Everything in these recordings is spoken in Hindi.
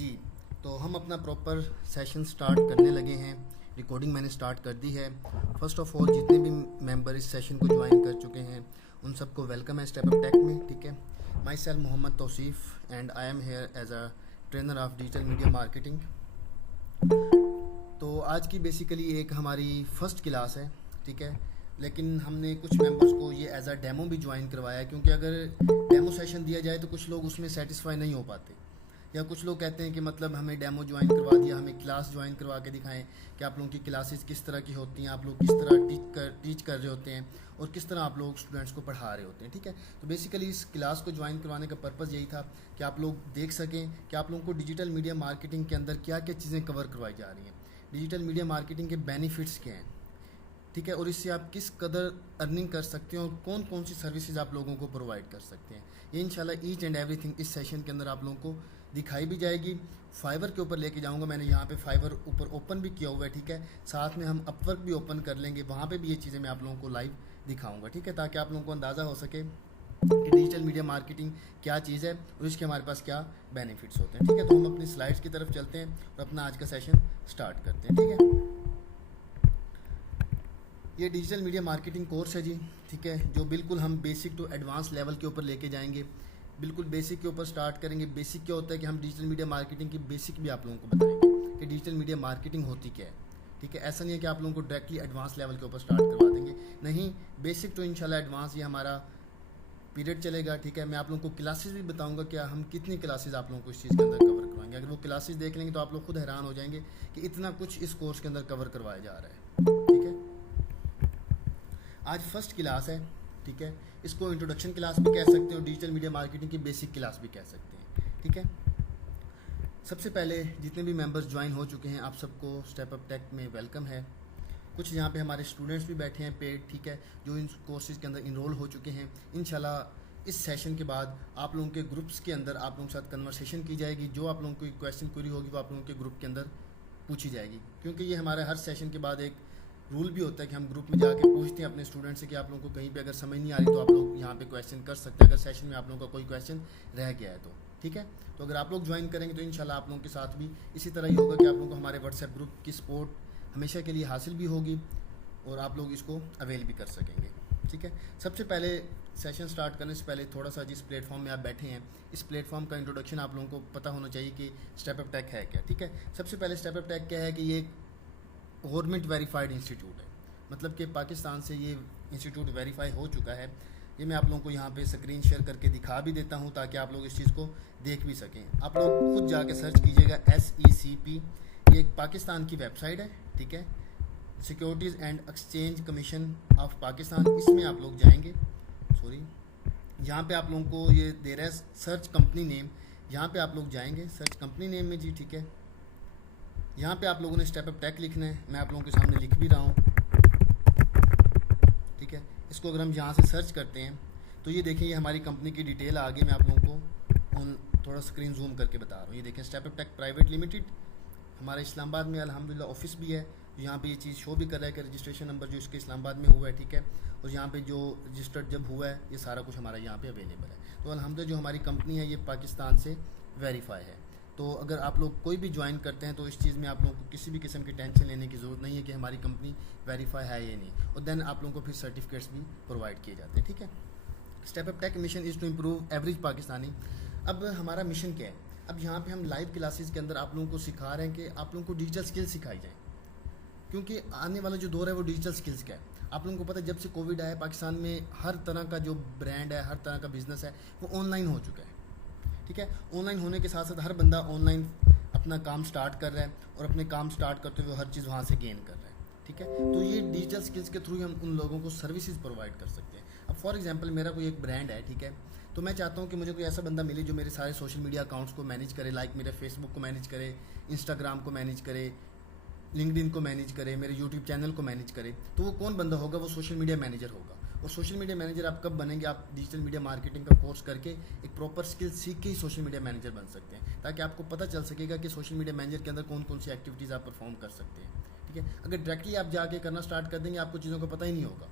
जी, तो हम अपना प्रॉपर सेशन स्टार्ट करने लगे हैं। रिकॉर्डिंग मैंने स्टार्ट कर दी है। फर्स्ट ऑफ ऑल जितने भी मेंबर इस सेशन को ज्वाइन कर चुके हैं उन सबको वेलकम है स्टेप अप टेक में। ठीक है, my self Mohammad Tausif and I am here as a trainer of digital media marketing. तो आज की बेसिकली एक हमारी फर्स्ट क्लास है। ठीक है, लेकिन हमने कुछ मेंबर्स को ये एज अ डेमो भी ज्वाइन करवाया, क्योंकि अगर डेमो सेशन दिया जाए तो कुछ लोग उसमें सेटिस्फाई नहीं हो पाते, या कुछ लोग कहते हैं कि मतलब हमें डेमो ज्वाइन करवा दिया, हमें क्लास ज्वाइन करवा के दिखाएं कि आप लोगों की क्लासेस किस तरह की होती हैं, आप लोग किस तरह टीच कर रहे होते हैं और किस तरह आप लोग स्टूडेंट्स को पढ़ा रहे होते हैं। ठीक है, तो बेसिकली इस क्लास को ज्वाइन करवाने का पर्पज़ यही था कि आप लोग देख सकें कि आप लोगों को डिजिटल मीडिया मार्केटिंग के अंदर क्या क्या चीज़ें कवर करवाई जा रही हैं, डिजिटल मीडिया मार्केटिंग के बेनिफिट्स क्या हैं। ठीक है, और इससे आप किस कदर अर्निंग कर सकते हैं और कौन कौन सी सर्विसेज आप लोगों को प्रोवाइड कर सकते हैं। ये इंशाल्लाह ईच एंड एवरीथिंग इस सेशन के अंदर आप लोगों को दिखाई भी जाएगी। फाइवर के ऊपर लेके जाऊंगा, मैंने यहाँ पे फाइवर ऊपर ओपन भी किया हुआ है। ठीक है, साथ में हम अपवर्क भी ओपन कर लेंगे, वहाँ पे भी ये चीज़ें मैं आप लोगों को लाइव दिखाऊंगा। ठीक है, ताकि आप लोगों को अंदाज़ा हो सके कि डिजिटल मीडिया मार्केटिंग क्या चीज़ है और इसके हमारे पास क्या बेनिफिट्स होते हैं। ठीक है, तो हम अपनी स्लाइड्स की तरफ चलते हैं और अपना आज का सेशन स्टार्ट करते हैं। ठीक है, ये डिजिटल मीडिया मार्केटिंग कोर्स है जी। ठीक है, जो बिल्कुल हम बेसिक टू एडवांस लेवल के ऊपर लेके जाएंगे। बिल्कुल बेसिक के ऊपर स्टार्ट करेंगे। बेसिक क्या होता है कि हम डिजिटल मीडिया मार्केटिंग की बेसिक भी आप लोगों को बताएंगे कि डिजिटल मीडिया मार्केटिंग होती क्या है। ठीक है, ऐसा नहीं है कि आप लोगों को डायरेक्टली एडवांस लेवल के ऊपर स्टार्ट करवा देंगे, नहीं, बेसिक टू इंशाल्लाह एडवांस ये हमारा पीरियड चलेगा। ठीक है, मैं आप लोगों को क्लासेस भी बताऊंगा कि हम कितनी क्लासेस आप लोगों को इस चीज़ के अंदर कवर करवाएंगे। अगर वो क्लासेस देख लेंगे तो आप लोग खुद हैरान हो जाएंगे कि इतना कुछ इस कोर्स के अंदर कवर करवाया जा रहा है। ठीक है, आज फर्स्ट क्लास है। ठीक है, इसको इंट्रोडक्शन क्लास भी कह सकते हो, डिजिटल मीडिया मार्केटिंग की बेसिक क्लास भी कह सकते हैं। ठीक है, सबसे पहले जितने भी मेंबर्स ज्वाइन हो चुके हैं आप सबको स्टेप अप टेक में वेलकम है। कुछ यहाँ पे हमारे स्टूडेंट्स भी बैठे हैं पेड, ठीक है, जो इन कोर्सेज के अंदर इनरोल हो चुके हैं। इंशाल्लाह इस सेशन के बाद आप लोगों के ग्रुप्स के अंदर आप लोगों के साथ कन्वर्सेशन की जाएगी। जो आप लोगों को क्वेश्चन क्वेरी होगी वो आप लोगों के ग्रुप के अंदर पूछी जाएगी, क्योंकि ये हमारे हर सेशन के बाद एक रूल भी होता है कि हम ग्रुप में जाके पूछते हैं अपने स्टूडेंट से कि आप लोगों को कहीं पे अगर समझ नहीं आ रही तो आप लोग यहाँ पे क्वेश्चन कर सकते हैं, अगर सेशन में आप लोगों का कोई क्वेश्चन रह गया है तो। ठीक है, तो अगर आप लोग ज्वाइन करेंगे तो इंशाल्लाह आप लोगों के साथ भी इसी तरह ही होगा कि आप लोगों को हमारे व्हाट्सएप ग्रुप की सपोर्ट हमेशा के लिए हासिल भी होगी और आप लोग इसको अवेल भी कर सकेंगे। ठीक है, सबसे पहले सेशन स्टार्ट करने से पहले थोड़ा सा जिस प्लेटफॉर्म में आप बैठे हैं इस प्लेटफॉर्म का इंट्रोडक्शन आप लोगों को पता होना चाहिए कि स्टेप अप टेक है क्या। ठीक है, सबसे पहले स्टेप अप टेक क्या है कि ये एक गवर्नमेंट वेरीफाइड इंस्टीट्यूट है, मतलब कि पाकिस्तान से ये इंस्टीट्यूट वेरीफाई हो चुका है। ये मैं आप लोगों को यहाँ पे स्क्रीन शेयर करके दिखा भी देता हूँ ताकि आप लोग इस चीज़ को देख भी सकें। आप लोग खुद जाके सर्च कीजिएगा SECP, ये एक पाकिस्तान की वेबसाइट है। ठीक है, securities and exchange commission of Pakistan, इसमें आप लोग जाएंगे। सॉरी, यहाँ पे आप लोगों को ये दे रहा है सर्च कंपनी नेम, यहाँ पे आप लोग जाएंगे सर्च कंपनी नेम में जी। ठीक है, यहाँ पे आप लोगों ने स्टेप अप टेक लिखना है, मैं आप लोगों के सामने लिख भी रहा हूँ। ठीक है, इसको अगर हम यहाँ से सर्च करते हैं तो ये देखिए ये हमारी कंपनी की डिटेल आ गई। मैं आप लोगों को थोड़ा स्क्रीन जूम करके बता रहा हूँ। ये देखें step up tech private limited, हमारा इस्लामाबाद में अल्हम्दुलिल्लाह ऑफिस भी है। यहाँ पे ये चीज़ शो भी कर रहा है कि रजिस्ट्रेशन नंबर जो इसके इस्लामाबाद में हुआ है। ठीक है, और यहाँ पे जो रजिस्टर्ड जब हुआ है ये सारा कुछ हमारा यहाँ पे अवेलेबल है। तो अल्हम्दुलिल्लाह जो हमारी कंपनी है ये पाकिस्तान से वेरीफाई है। तो अगर आप लोग कोई भी ज्वाइन करते हैं तो इस चीज़ में आप लोगों को किसी भी किस्म की टेंशन लेने की ज़रूरत नहीं है कि हमारी कंपनी वेरीफाई है या नहीं, और देन आप लोगों को फिर सर्टिफिकेट्स भी प्रोवाइड किए जाते हैं। ठीक है, step up tech mission is to improve average Pakistani. अब हमारा मिशन क्या है, अब यहाँ पे हम लाइव क्लासेस के अंदर आप लोगों को सिखा रहे हैं कि आप लोगों को डिजिटल स्किल्स सिखाई जाए, क्योंकि आने वाला जो दौर है वो डिजिटल स्किल्स का है। आप लोगों को पता है जब से कोविड आया पाकिस्तान में हर तरह का जो ब्रांड है, हर तरह का बिजनेस है वो ऑनलाइन हो चुका है। ठीक है, ऑनलाइन होने के साथ साथ हर बंदा ऑनलाइन अपना काम स्टार्ट कर रहा है और अपने काम स्टार्ट करते हुए हर चीज़ वहाँ से गेन कर रहा है। ठीक है, तो ये डिजिटल स्किल्स के थ्रू हम उन लोगों को सर्विसेज प्रोवाइड कर सकते हैं। अब फॉर एग्जांपल मेरा कोई एक ब्रांड है, ठीक है, तो मैं चाहता हूँ कि मुझे कोई ऐसा बंदा मिले जो मेरे सारे सोशल मीडिया अकाउंट्स को मैनेज करे, लाइक मेरे फेसबुक को मैनेज करे, इंस्टाग्राम को मैनेज करे, लिंक्डइन को मैनेज करे, मेरे यूट्यूब चैनल को मैनेज करे। तो वो कौन बंदा होगा, वो सोशल मीडिया मैनेजर होगा। और सोशल मीडिया मैनेजर आप कब बनेंगे, आप डिजिटल मीडिया मार्केटिंग का कोर्स करके एक प्रॉपर स्किल सीख के ही सोशल मीडिया मैनेजर बन सकते हैं, ताकि आपको पता चल सकेगा कि सोशल मीडिया मैनेजर के अंदर कौन कौन सी एक्टिविटीज़ आप परफॉर्म कर सकते हैं। ठीक है, अगर डायरेक्टली आप जाके करना स्टार्ट कर देंगे आपको चीज़ों का पता ही नहीं होगा।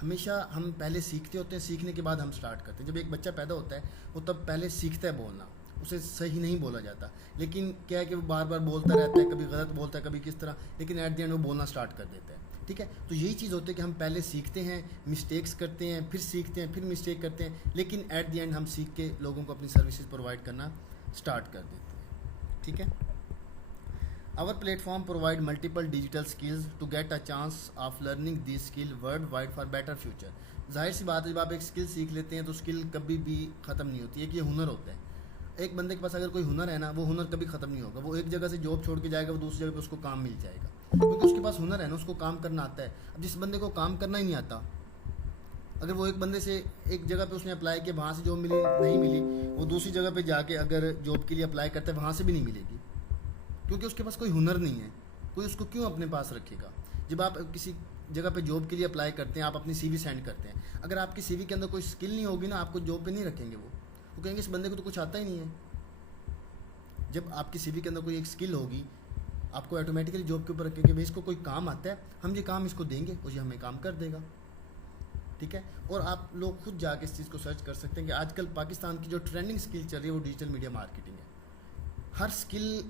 हमेशा हम पहले सीखते होते हैं, सीखने के बाद हम स्टार्ट करते हैं। जब एक बच्चा पैदा होता है वो तब पहले सीखता है बोलना, उसे सही नहीं बोला जाता, लेकिन क्या है कि वो बार बार बोलता रहता है, कभी गलत बोलता है, कभी किस तरह, लेकिन एट द एंड वो बोलना स्टार्ट कर देता है। ठीक है, तो यही चीज़ होती है कि हम पहले सीखते हैं, मिस्टेक्स करते हैं, फिर सीखते हैं, फिर मिस्टेक करते हैं, लेकिन एट द एंड हम सीख के लोगों को अपनी सर्विसेज प्रोवाइड करना स्टार्ट कर देते हैं। ठीक है, our platform provide multiple digital skills to get a chance of learning this skill world wide for better future. जाहिर सी बात है, जब आप एक स्किल सीख लेते हैं तो स्किल कभी भी ख़त्म नहीं होती है, कि ये हुनर होता है। एक बंदे के पास अगर कोई हुनर है ना, वो हुनर कभी ख़त्म नहीं होगा। वो एक जगह से जॉब छोड़ के जाएगा, वो दूसरी जगह पे उसको काम मिल जाएगा, क्योंकि उसके पास हुनर है ना, उसको काम करना आता है। अब जिस बंदे को काम करना ही नहीं आता, अगर वो एक बंदे से एक जगह पे उसने अप्लाई किया, वहाँ से जॉब मिली नहीं मिली, वो दूसरी जगह पे जाके अगर जॉब के लिए अप्लाई करता है, वहाँ से भी नहीं मिलेगी, क्योंकि उसके पास कोई हुनर नहीं है। कोई उसको क्यों अपने पास रखेगा? जब आप किसी जगह पे जॉब के लिए अप्लाई करते हैं, आप अपनी सीवी सेंड करते हैं, अगर आपकी सीवी के अंदर कोई स्किल नहीं होगी ना, आपको जॉब पे नहीं रखेंगे। वो कहेंगे इस बंदे को तो कुछ आता ही नहीं है। जब आपकी सीवी के अंदर कोई एक स्किल होगी, आपको ऑटोमेटिकली जॉब के ऊपर रखेंगे, भाई इसको कोई काम आता है, हम ये काम इसको देंगे और ये हमें काम कर देगा। ठीक है, और आप लोग खुद जाके इस चीज़ को सर्च कर सकते हैं कि आजकल पाकिस्तान की जो ट्रेंडिंग स्किल चल रही है वो डिजिटल मीडिया मार्केटिंग है। हर स्किल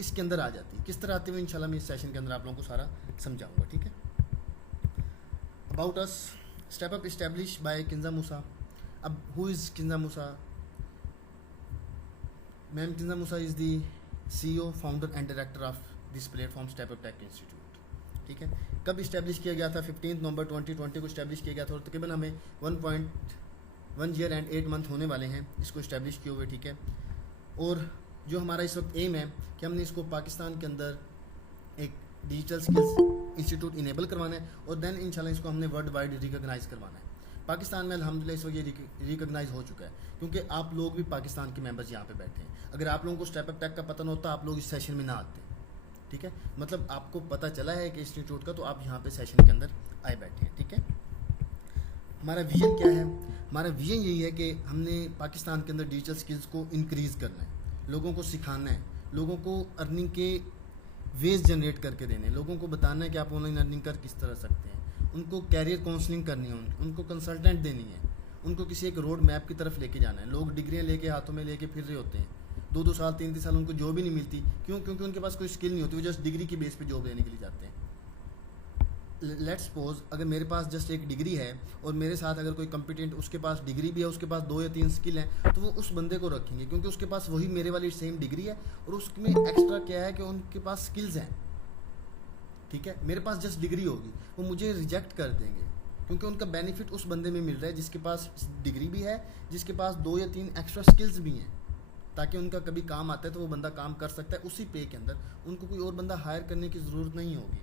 इसके अंदर आ जाती है। किस तरह आती है इंशाल्लाह मैं इस सेशन के अंदर आप लोगों को सारा समझाऊंगा। ठीक है, about us, step up establish by Kinza Musa. अब who is Kinza Musa? Ma'am Kinza Musa is the CEO, founder and director of this platform step up tech institute. ठीक है, कब इस्टेब्लिश किया गया था? 15 नवंबर 2020 को इस्टेब्लिश किया गया था, और तकरीबन हमें 1.1 ईयर एंड 8 मंथ होने वाले हैं इसको इस्टेब्लिश किए हुए। ठीक है, और जो हमारा इस वक्त एम है कि हमने इसको पाकिस्तान के अंदर एक डिजिटल स्किल्स इंस्टीट्यूट इनेबल करवाना है, और देन इंशाल्लाह इसको हमने वर्ल्ड वाइड रिकॉग्नाइज़ करवाना है। पाकिस्तान में अल्हम्दुलिल्लाह इस वक्त ये रिकॉग्नाइज हो चुका है, क्योंकि आप लोग भी पाकिस्तान के मेंबर्स यहाँ पे बैठे हैं। अगर आप लोगों को स्टेप अप टेक का पता न होता, आप लोग इस सेशन में ना आते। ठीक है, मतलब आपको पता चला है कि इंस्टीट्यूट का, तो आप यहाँ पे सेशन के अंदर आए बैठे हैं। ठीक है, हमारा विजन क्या है? हमारा विजन यही है कि हमने पाकिस्तान के अंदर डिजिटल स्किल्स को इंक्रीज़ करना है, लोगों को सिखाना है, लोगों को अर्निंग के वेज जनरेट करके देने, लोगों को बताना है कि आप ऑनलाइन अर्निंग कर किस तरह सकते हैं, उनको कैरियर काउंसलिंग करनी है, उनको कंसल्टेंट देनी है, उनको किसी एक रोड मैप की तरफ लेके जाना है। लोग डिग्रियाँ लेके हाथों में लेके फिर रहे होते हैं, 2-2 साल 3-3 साल उनको जॉब ही नहीं मिलती। क्यों? क्योंकि उनके पास कोई स्किल नहीं होती, वो जस्ट डिग्री की बेस पे जॉब लेने के लिए जाते हैं। लेट्स सपोज अगर मेरे पास जस्ट एक डिग्री है और मेरे साथ अगर कोई कॉम्पिटेंट, उसके पास डिग्री भी है, उसके पास 2 या 3 स्किल हैं, तो वो उस बंदे को रखेंगे, क्योंकि उसके पास वही मेरे वाली सेम डिग्री है, और उसमें एक्स्ट्रा क्या है कि उनके पास स्किल्स हैं। ठीक है, मेरे पास जस्ट डिग्री होगी, वो मुझे रिजेक्ट कर देंगे, क्योंकि उनका बेनिफिट उस बंदे में मिल रहा है जिसके पास डिग्री भी है, जिसके पास 2 या 3 एक्स्ट्रा स्किल्स भी हैं, ताकि उनका कभी काम आता है तो वो बंदा काम कर सकता है उसी पे के अंदर, उनको कोई और बंदा हायर करने की ज़रूरत नहीं होगी।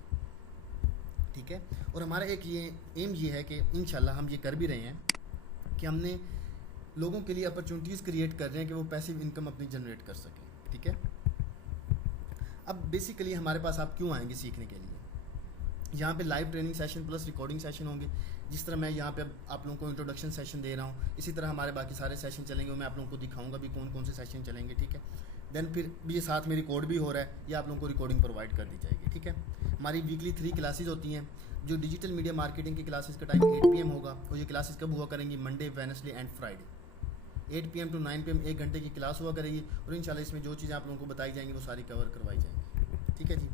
ठीक है, और हमारा एक ये एम ये है कि इंशाल्लाह हम ये कर भी रहे हैं कि हमने लोगों के लिए अपॉर्चुनिटीज़ क्रिएट कर रहे हैं कि वो पैसिव इनकम अपनी जनरेट कर सकें। ठीक है, अब बेसिकली हमारे पास आप क्यों आएंगे सीखने के लिए? यहाँ पे live training session plus recording session होंगे। जिस तरह मैं यहाँ पे अब आप लोगों को इंट्रोडक्शन सेशन दे रहा हूँ, इसी तरह हमारे बाकी सारे सेशन चलेंगे, मैं आप लोगों को दिखाऊंगा भी कौन कौन से सेशन चलेंगे। ठीक है, देन फिर भी ये साथ में रिकॉर्ड भी हो रहा है, ये आप लोगों को रिकॉर्डिंग प्रोवाइड कर दी जाएगी। ठीक है, हमारी वीकली 3 क्लासेज होती हैं। जो डिजिटल मीडिया मार्केटिंग की क्लासेस का टाइम 8 PM होगा, और ये क्लासेस कब हुआ करेंगी? Monday, Wednesday and Friday 8 PM to 9 PM 1 घंटे की क्लास हुआ करेगी, और इंशाल्लाह इसमें जो चीज़ें आप लोगों को बताई जाएंगी वो सारी कवर करवाई जाएंगी। ठीक है जी,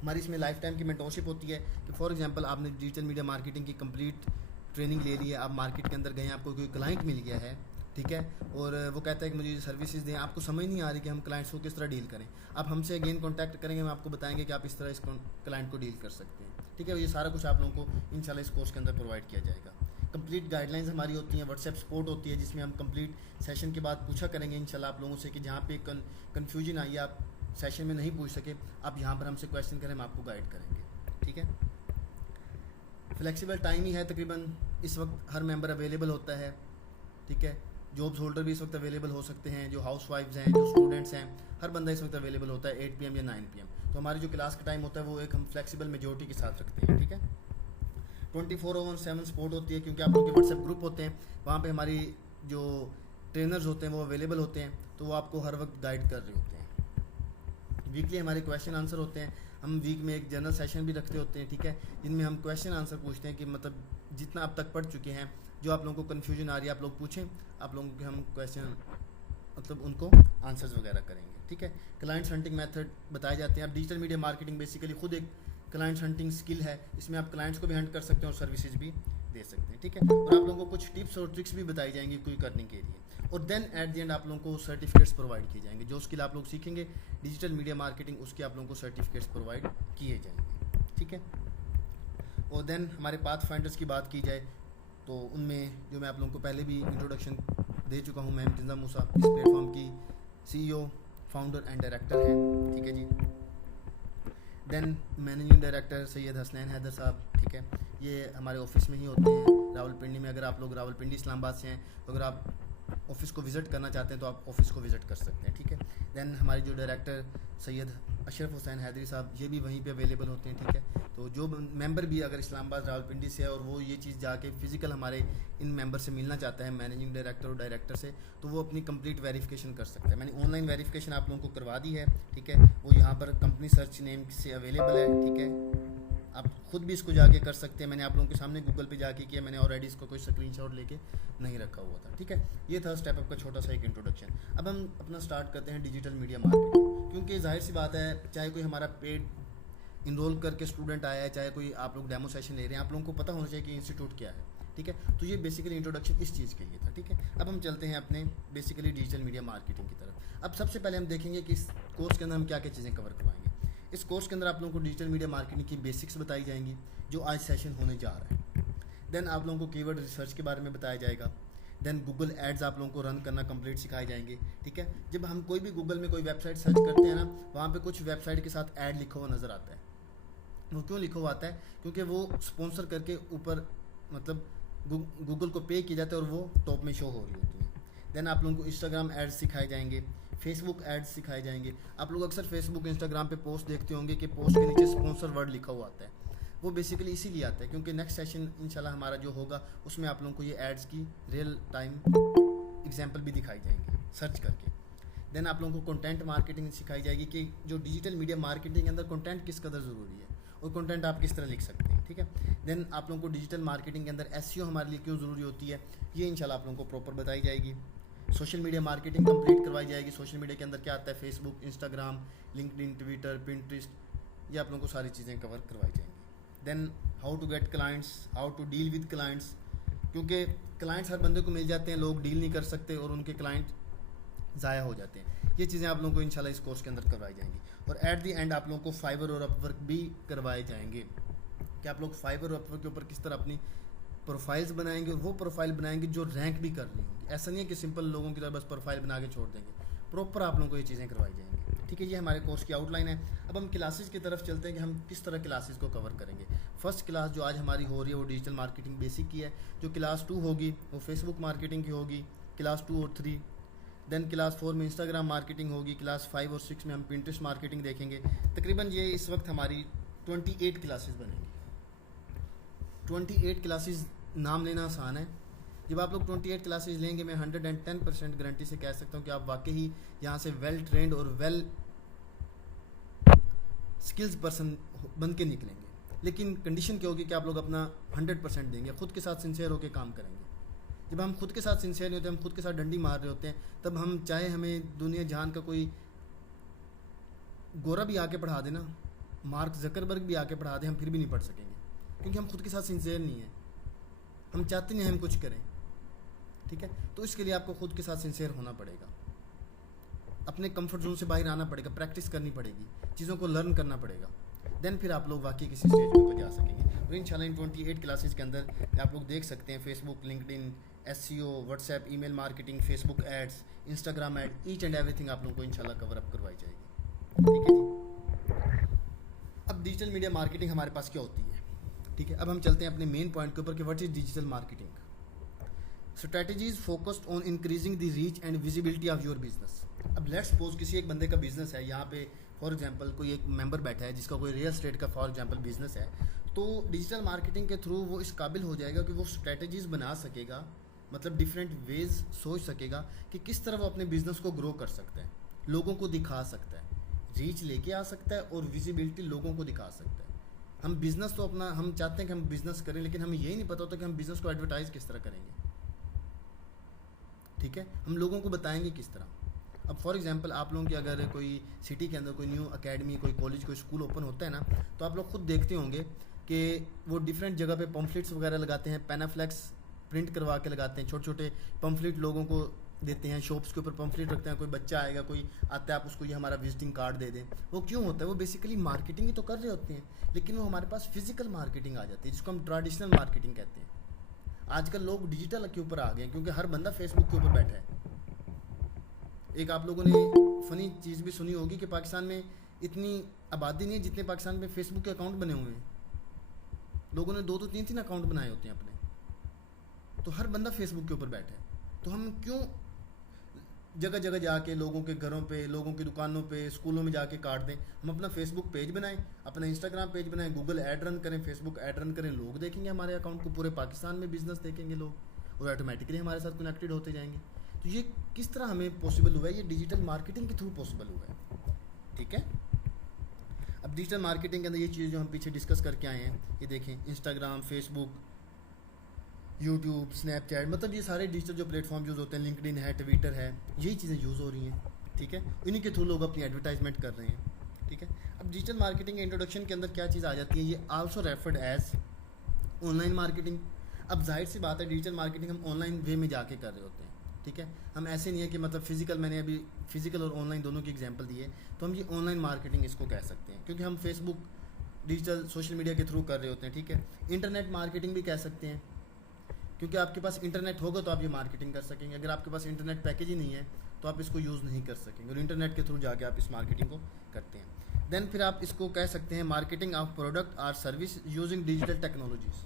हमारी इसमें लाइफ टाइम की मेंटरशिप होती है कि फॉर एग्जांपल आपने डिजिटल मीडिया मार्केटिंग की कंप्लीट ट्रेनिंग ले ली है, आप मार्केट के अंदर गए, आपको कोई क्लाइंट मिल गया है, ठीक है, और वो कहता है कि मुझे सर्विसेज दें, आपको समझ नहीं आ रही कि हम क्लाइंट्स को किस तरह डील करें, आप हमसे अगेन कॉन्टैक्ट करेंगे, हम आपको बताएंगे कि आप इस तरह इस क्लाइंट को डील कर सकते हैं। ठीक है, ये सारा कुछ आप लोगों को इंशाल्लाह इस कोर्स के अंदर प्रोवाइड किया जाएगा। कंप्लीट गाइडलाइंस हमारी होती हैं, व्हाट्सएप सपोर्ट होती है, जिसमें हम कंप्लीट सेशन के बाद पूछा करेंगे इंशाल्लाह आप लोगों से कि जहाँ पे कन्फ्यूजन आई, आप सेशन में नहीं पूछ सके, आप यहाँ पर हमसे क्वेश्चन करें, हम आपको गाइड करेंगे। ठीक है, फ्लेक्सिबल टाइम ही है, तकरीबन इस वक्त हर मेंबर अवेलेबल होता है। ठीक है, जॉब्स होल्डर भी इस वक्त अवेलेबल हो सकते हैं, जो हाउस वाइफ्स हैं, जो स्टूडेंट्स हैं, हर बंदा इस वक्त अवेलेबल होता है 8 PM या 9 PM। तो हमारी जो क्लास का टाइम होता है वो एक हम फ्लेक्सिबल मेजोरिटी के साथ रखते हैं। ठीक है, 24/7 सपोर्ट होती है, क्योंकि आप लोग के व्हाट्सएप ग्रुप होते हैं, वहाँ पे हमारी जो ट्रेनर्स होते हैं वो अवेलेबल होते हैं, तो वो आपको हर वक्त गाइड कर रहे होते हैं। वीकली हमारे क्वेश्चन आंसर होते हैं, हम वीक में एक जनरल सेशन भी रखते होते हैं। ठीक है, जिनमें हम क्वेश्चन आंसर पूछते हैं कि मतलब जितना अब तक पढ़ चुके हैं, जो आप लोगों को कन्फ्यूजन आ रही है आप लोग पूछें, आप लोगों के हम क्वेश्चन मतलब उनको आंसर्स वगैरह करेंगे। ठीक है, क्लाइंट्स हंटिंग मेथड बताए जाते हैं। अब डिजिटल मीडिया मार्केटिंग बेसिकली खुद एक क्लाइंट्स हंटिंग स्किल है, इसमें आप क्लाइंट्स को भी हंट कर सकते हैं और सर्विसेज भी दे सकते हैं। ठीक है, और आप लोगों को कुछ टिप्स और ट्रिक्स भी बताई जाएंगी क्विक अर्निंग के लिए, और देन एट द एंड आप लोगों को सर्टिफिकेट्स प्रोवाइड किए जाएंगे। जो स्किल आप लोग सीखेंगे डिजिटल मीडिया मार्केटिंग, उसके आप लोगों को सर्टिफिकेट्स प्रोवाइड किए जाएंगे। ठीक है, और देन हमारे पाथ फाइंडर्स की बात की जाए तो उनमें जो मैं आप लोगों को पहले भी इंट्रोडक्शन दे चुका हूँ, मैं इम्तिज़ा मूसा इस प्लेटफॉर्म की CEO, फाउंडर एंड डायरेक्टर है। ठीक है जी। Then managing director Syed Hasnain Haider साहब। ठीक है, ये हमारे ऑफिस में ही होते हैं रावलपिंडी में। अगर आप लोग रावलपिंडी इस्लामाबाद से हैं तो अगर आप ऑफिस को विज़िट करना चाहते हैं तो आप ऑफिस को विज़िट कर सकते हैं। ठीक है, देन हमारे जो डायरेक्टर सैयद अशरफ हुसैन हैदरी साहब, ये भी वहीं पे अवेलेबल होते हैं। ठीक है, तो जो मेंबर भी अगर इस्लामाबाद रावलपिंडी से है और वो ये चीज़ जाके फिजिकल हमारे इन मेंबर से मिलना चाहता है, मैनेजिंग डायरेक्टर और डायरेक्टर से, तो वो अपनी कंप्लीट वेरिफिकेशन कर सकता है। मैंने ऑनलाइन वेरिफिकेशन आप लोगों को करवा दी है। ठीक है, वो यहाँ पर कंपनी सर्च नेम से अवेलेबल है। ठीक है, आप खुद भी इसको जाके कर सकते हैं। मैंने आप लोगों के सामने गूगल पे जाके किया, मैंने ऑलरेडी इसको कोई स्क्रीनशॉट लेके नहीं रखा हुआ था। ठीक है, ये था स्टेप अप का छोटा सा एक इंट्रोडक्शन। अब हम अपना स्टार्ट करते हैं डिजिटल मीडिया मार्केटिंग, क्योंकि जाहिर सी बात है, चाहे कोई हमारा पेड इनरोल करके स्टूडेंट आया है, चाहे कोई आप लोग डेमो सेशन ले रहे हैं, आप लोगों को पता होना चाहिए कि इंस्टीट्यूट क्या है। ठीक है, तो ये बेसिकली इंट्रोडक्शन इस चीज़ के लिए था। ठीक है, अब हम चलते हैं अपने बेसिकली डिजिटल मीडिया मार्केटिंग की तरफ। अब सबसे पहले हम देखेंगे कि इस कोर्स के अंदर हम क्या क्या चीज़ें कवर करवाएंगे। इस कोर्स के अंदर आप लोगों को डिजिटल मीडिया मार्केटिंग की बेसिक्स बताई जाएंगी, जो आज सेशन होने जा रहा है। देन आप लोगों को कीवर्ड रिसर्च के बारे में बताया जाएगा। देन गूगल एड्स आप लोगों को रन करना कंप्लीट सिखाए जाएंगे। ठीक है, जब हम कोई भी गूगल में कोई वेबसाइट सर्च करते हैं ना, वहाँ पे कुछ वेबसाइट के साथ ऐड लिखा हुआ नज़र आता है। वो क्यों लिखा हुआ आता है? क्योंकि वो स्पॉन्सर करके ऊपर मतलब गूगल को पे किया जाता है और वो टॉप में शो हो रही होती है। देन आप लोगों को इंस्टाग्राम एड्स सिखाए जाएंगे, फेसबुक एड्स सिखाए जाएंगे। आप लोग अक्सर फेसबुक इंस्टाग्राम पे पोस्ट देखते होंगे कि पोस्ट के नीचे स्पॉन्सर वर्ड लिखा हुआ आता है। वो बेसिकली इसीलिए आता है क्योंकि नेक्स्ट सेशन इंशाल्लाह हमारा जो होगा उसमें आप लोगों को ये एड्स की रियल टाइम एग्जांपल भी दिखाई जाएंगे सर्च करके। देन आप लोगों को कंटेंट मार्केटिंग सिखाई जाएगी कि जो डिजिटल मीडिया मार्केटिंग के अंदर कंटेंट किस कदर ज़रूरी है और कंटेंट आप किस तरह लिख सकते हैं। ठीक है, देन आप लोगों को डिजिटल मार्केटिंग के अंदर एसईओ हमारे लिए क्यों ज़रूरी होती है, ये इंशाल्लाह आप लोगों को प्रॉपर बताई जाएगी। सोशल मीडिया मार्केटिंग कंप्लीट करवाई जाएगी। सोशल मीडिया के अंदर क्या आता है, Facebook, Instagram, LinkedIn, Twitter, Pinterest, ये आप लोगों को सारी चीज़ें कवर करवाई जाएंगी। Then how to get clients, how to deal with clients, क्योंकि क्लाइंट्स हर बंदे को मिल जाते हैं, लोग डील नहीं कर सकते और उनके क्लाइंट ज़ाया हो जाते हैं। ये चीज़ें आप लोगों को इंशाल्लाह इस कोर्स के अंदर करवाई जाएंगी। और एट दी एंड आप लोगों को फाइवर और अपवर्क भी करवाए जाएंगे कि आप लोग फाइवर और अपवर्क के ऊपर किस तरह अपनी प्रोफाइल्स बनाएंगे, वो प्रोफाइल बनाएंगे जो रैंक भी कर रही होंगी। ऐसा नहीं है कि सिंपल लोगों की तरह बस प्रोफाइल बना के छोड़ देंगे, प्रॉपर आप लोगों को ये चीज़ें करवाई जाएंगी। ठीक है, ये हमारे कोर्स की आउटलाइन है। अब हम क्लासेस की तरफ चलते हैं कि हम किस तरह क्लासेस को कवर करेंगे। फर्स्ट क्लास जो आज हमारी हो रही है वो डिजिटल मार्केटिंग बेसिक की है। जो क्लास 2 होगी वो फेसबुक मार्केटिंग की होगी, क्लास 2 और 3। देन क्लास 4 में इंस्टाग्राम मार्केटिंग होगी। क्लास 5 और 6 में हम पिंटरेस्ट मार्केटिंग देखेंगे। तकरीबन ये इस वक्त हमारी 28 क्लासेस बनेंगी। 28 क्लासेस नाम लेना आसान है। जब आप लोग 28 क्लासेस लेंगे, मैं 110% गारंटी से कह सकता हूँ कि आप वाकई ही यहाँ से वेल ट्रेंड और वेल स्किल्स पर्सन बन के निकलेंगे। लेकिन कंडीशन क्या होगी कि आप लोग अपना 100% देंगे, खुद के साथ सिंसियर होकर काम करेंगे। जब हम खुद के साथ सिंसियर नहीं होते, हम खुद के साथ डंडी मार रहे होते हैं, तब हम चाहे हमें दुनिया जहान का कोई गोरा भी आके पढ़ा देना, मार्क जकरबर्ग भी आके पढ़ा दे, हम फिर भी नहीं पढ़ सकेंगे, क्योंकि हम खुद के साथ सिंसियर नहीं हैं। हम चाहते नहीं हम कुछ करें। ठीक है, तो इसके लिए आपको खुद के साथ सिंसियर होना पड़ेगा, अपने कंफर्ट जोन से बाहर आना पड़ेगा, प्रैक्टिस करनी पड़ेगी, चीज़ों को लर्न करना पड़ेगा। देन फिर आप लोग वाकई किसी स्टेज पे ऊपर जा सकेंगे। और इंशाल्लाह इन 28 क्लासेस के अंदर आप लोग देख सकते हैं Facebook, LinkedIn, SEO, WhatsApp, email marketing, Facebook ads, Instagram ad, each and everything आप लोगों को इंशाल्लाह कवर अप करवाई जाएगी। ठीक है जी। अब डिजिटल मीडिया मार्केटिंग हमारे पास क्या होती है। ठीक है, अब हम चलते हैं अपने मेन पॉइंट के ऊपर कि what is digital marketing. Strategies focused on increasing the reach and visibility of your business. अब लेट्स सपोज किसी एक बंदे का बिजनेस है, यहाँ पे फॉर एग्जांपल कोई एक मेंबर बैठा है जिसका कोई रियल एस्टेट का फॉर एग्जांपल बिजनेस है, तो डिजिटल मार्केटिंग के थ्रू वो इस काबिल हो जाएगा कि वो स्ट्रेटजीज बना सकेगा, मतलब डिफरेंट वेज सोच सकेगा कि किस तरह वो अपने बिजनेस को ग्रो कर सकता है, लोगों को दिखा सकता है, रीच लेके आ सकता है और विजिबिलिटी लोगों को दिखा सकता है। हम बिजनेस तो अपना हम चाहते हैं कि हम बिजनेस करें, लेकिन हमें यही नहीं पता होता कि हम बिजनेस को एडवर्टाइज किस तरह करेंगे। ठीक है, हम लोगों को बताएंगे किस तरह। अब फॉर एग्जांपल आप लोगों की अगर कोई सिटी के अंदर कोई न्यू एकेडमी, कोई कॉलेज, कोई स्कूल ओपन होता है ना, तो आप लोग खुद देखते होंगे कि वो डिफरेंट जगह पे पम्फलेट्स वगैरह लगाते हैं, पैनाफ्लेक्स प्रिंट करवा के लगाते हैं, छोटे छोटे पम्फलेट लोगों को देते हैं, शॉप्स के ऊपर पम्फलेट रखते हैं, कोई बच्चा आएगा, कोई आता है, आप उसको ये हमारा विजिटिंग कार्ड दे दें। वो क्यों होता है? वो बेसिकली मार्केटिंग ही तो कर रहे होते हैं, लेकिन वो हमारे पास फिजिकल मार्केटिंग आ जाती है, जिसको हम ट्रेडिशनल मार्केटिंग कहते हैं। आजकल लोग डिजिटल के ऊपर आ गए हैं, क्योंकि हर बंदा फेसबुक के ऊपर बैठा है। एक आप लोगों ने फनी चीज़ भी सुनी होगी कि पाकिस्तान में इतनी आबादी नहीं है जितने पाकिस्तान में फेसबुक के अकाउंट बने हुए हैं। लोगों ने 2-2 3-3 अकाउंट बनाए होते हैं अपने। तो हर बंदा फेसबुक के ऊपर बैठा है। तो हम क्यों जगह जगह जाके लोगों के घरों पे, लोगों की दुकानों पे, स्कूलों में जाके काट दें? हम अपना फेसबुक पेज बनाएं, अपना इंस्टाग्राम पेज बनाएं, गूगल ऐड रन करें, फेसबुक ऐड रन करें, लोग देखेंगे हमारे अकाउंट को, पूरे पाकिस्तान में बिजनेस देखेंगे लोग, और ऑटोमेटिकली हमारे साथ कनेक्टेड होते जाएंगे। तो ये किस तरह हमें पॉसिबल हुआ है? ये डिजिटल मार्केटिंग के थ्रू पॉसिबल हुआ है। ठीक है, अब डिजिटल मार्केटिंग के अंदर ये चीज़ जो हम पीछे डिस्कस करके आए हैं, ये देखें, इंस्टाग्राम, फेसबुक, यूट्यूब, स्नैपचैट, मतलब ये सारे डिजिटल जो प्लेटफॉर्म यूज़ होते हैं, लिंक्डइन है, ट्विटर है, यही चीज़ें यूज़ हो रही हैं। ठीक है, इन्हीं के थ्रू लोग अपनी एडवर्टाइजमेंट कर रहे हैं। ठीक है, अब डिजिटल मार्केटिंग के इंट्रोडक्शन के अंदर क्या चीज़ आ जाती है? ये also referred as online marketing. अब जाहिर सी बात है, डिजिटल मार्केटिंग हम ऑनलाइन वे में जाके कर रहे होते हैं। ठीक है, हम ऐसे नहीं है कि मतलब फिजिकल, मैंने अभी फिजिकल और ऑनलाइन दोनों की एग्जांपल दी है, तो हम ये ऑनलाइन मार्केटिंग इसको कह सकते हैं, क्योंकि हम फेसबुक, डिजिटल सोशल मीडिया के थ्रू कर रहे होते हैं। ठीक है, इंटरनेट मार्केटिंग भी कह सकते हैं, क्योंकि आपके पास इंटरनेट होगा तो आप ये मार्केटिंग कर सकेंगे। अगर आपके पास इंटरनेट पैकेज ही नहीं है तो आप इसको यूज़ नहीं कर सकेंगे, और इंटरनेट के थ्रू जाके आप इस मार्केटिंग को करते हैं। देन फिर आप इसको कह सकते हैं मार्केटिंग ऑफ प्रोडक्ट और सर्विस यूजिंग डिजिटल टेक्नोलॉजीज़,